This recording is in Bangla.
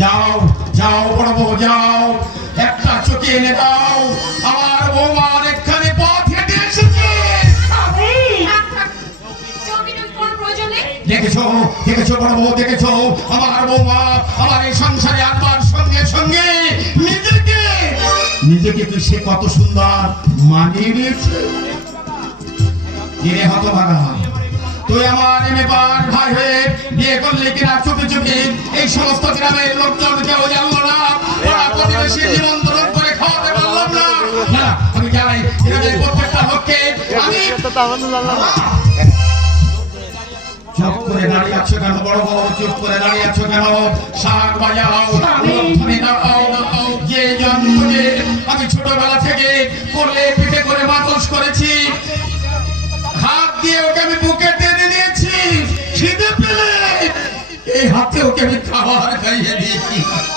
যাও যাও বড় বউ যাও, একটা চোখে এনে দাও, আমার বৌমা অনেকখানি পথ হেঁটে এসেছে। দেখেছো দেখেছো বড় বউ, দেখেছো আমার বৌমা আমার এই সংসারে আনবার সঙ্গে সঙ্গে নিজেকে নিজেকে তো সে কত সুন্দর মানিয়ে নিয়েছে। হতভাগা, তুই আমার এমএবার ভাই হয়ে বিয়ে করলে কিনা চুপি চুপি এই সমস্ত গ্রামের লোকজন কেউ জানলো না, প্রতিবেশী নিমন্ত্রণ করে খাওয়াতে পারলাম না। আমি যাই গ্রামের প্রত্যেকটা লোককে আমি চুপ করে দাঁড়িয়ে আছো কেন বড় বউ, চুপ করে দাঁড়িয়ে আছো কেন? শাক বাজাও, যে জন্মকে আমি ছোটবেলা থেকে কোলে পিঠে করে মানুষ করেছি, হাত দিয়ে ওকে আমি বুকে টেনে নিয়েছি, খিদে পেলে এই হাতে ওকে আমি খাবার খাইয়ে দিয়েছি।